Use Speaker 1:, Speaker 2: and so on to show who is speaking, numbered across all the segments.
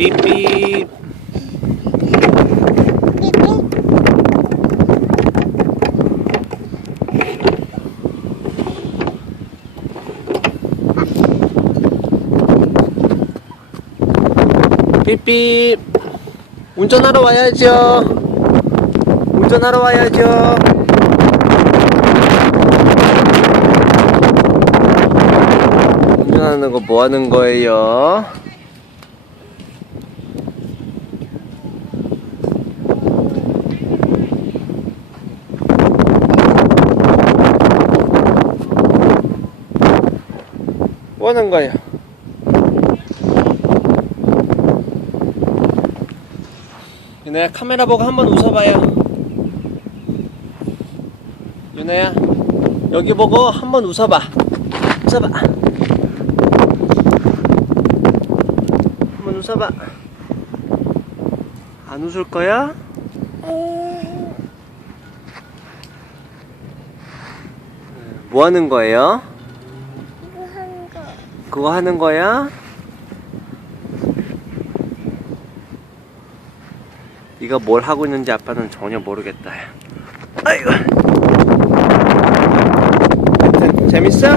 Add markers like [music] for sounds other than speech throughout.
Speaker 1: 삐삐. 삐삐. 운전하러 와야죠. 운전하러 와야죠. 운전하는 거 뭐 하는 거예요? 뭐 하는 거예요? 윤아야 카메라 보고 한번 웃어봐요. 윤아야 여기 보고 한번 웃어봐. 웃어봐. 한번 웃어봐. 안 웃을 거야? 뭐 하는 거예요? 그거 하는 거야? 네가 뭘 하고 있는지 아빠는 전혀 모르겠다. 아이고. 재- 재밌어?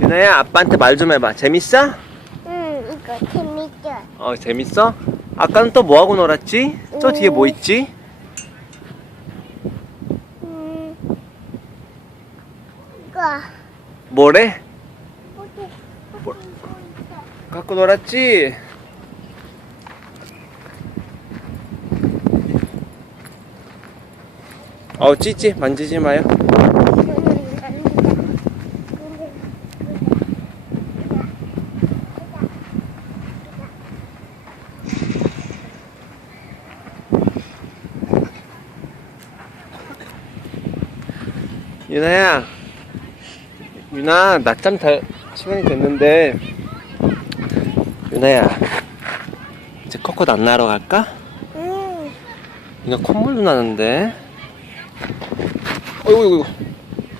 Speaker 1: 유나야 아빠한테 말 좀 해봐. 재밌어?
Speaker 2: 응, 이거 재밌죠?
Speaker 1: 어 재밌어? 아까는 또 뭐 하고 놀았지? 저 뒤에 뭐 있지?
Speaker 2: 음, 이거
Speaker 1: 뭐래?
Speaker 2: 어디,
Speaker 1: 뭐-
Speaker 2: 어디 이거 있어?
Speaker 1: 갖고 놀았지? 어 찌찌 만지지 마요. 유나야, 유나 낮잠 잘 시간이 됐는데 유나야 이제 코코넛 안 나러 갈까?
Speaker 2: 응,
Speaker 1: 유나 콧물도 나는데. 어이구 이구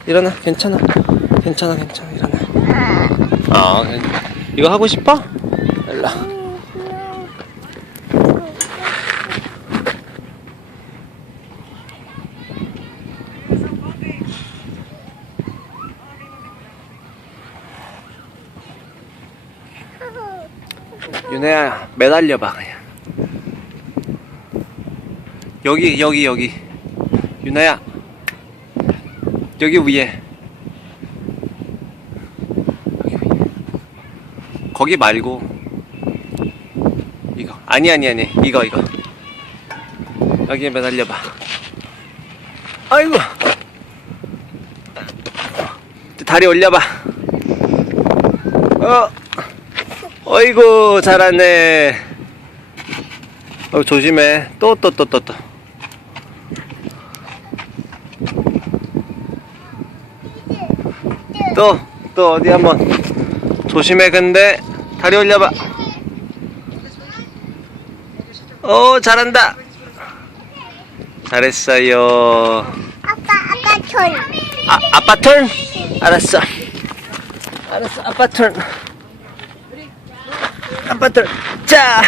Speaker 1: 일어나 괜찮아. 괜찮아 괜찮아. 일어나. 아 괜- 이거 하고 싶어? 일로
Speaker 2: 응,
Speaker 1: 유나야 매달려봐 그냥. 여기 여기 여기. 위에 여기 위에. 거기 말고. 이거. 아니 아니 아니. 이거 이거. 여기에 매달려봐. 아이고. 다리 올려봐. 어 어이구 잘하네. 어, 조심해. 또 또 또 또또. 또 또 어디 한번. 조심해 근데. 다리 올려봐. 오 잘한다. 잘했어요.
Speaker 2: 아빠, 아빠 전.
Speaker 1: 아, 아빠 턴 알았어. 알았어 아빠 턴 아빠 턴자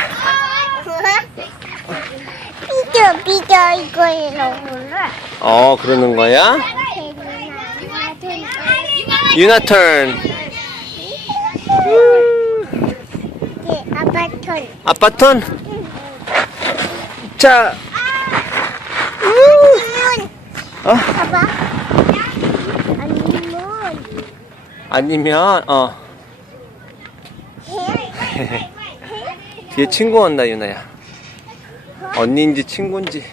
Speaker 2: 삐져, 삐져, 이거로 몰라.
Speaker 1: 어 그러는 거야? 유나 턴
Speaker 2: 네, 아빠 전.
Speaker 1: 아빠 턴 자, 어?
Speaker 2: 봐봐. 아니면,
Speaker 1: 아니면 어 [laughs] 뒤에 친구 온다 유나야? 언니인지 친구인지.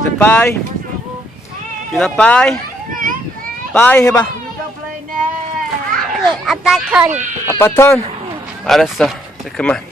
Speaker 1: 이제 빠이. 유나 빠이. 빠이 해봐.
Speaker 2: 네, 아빠 전.
Speaker 1: 아빠 턴? 알았어. 이제 그만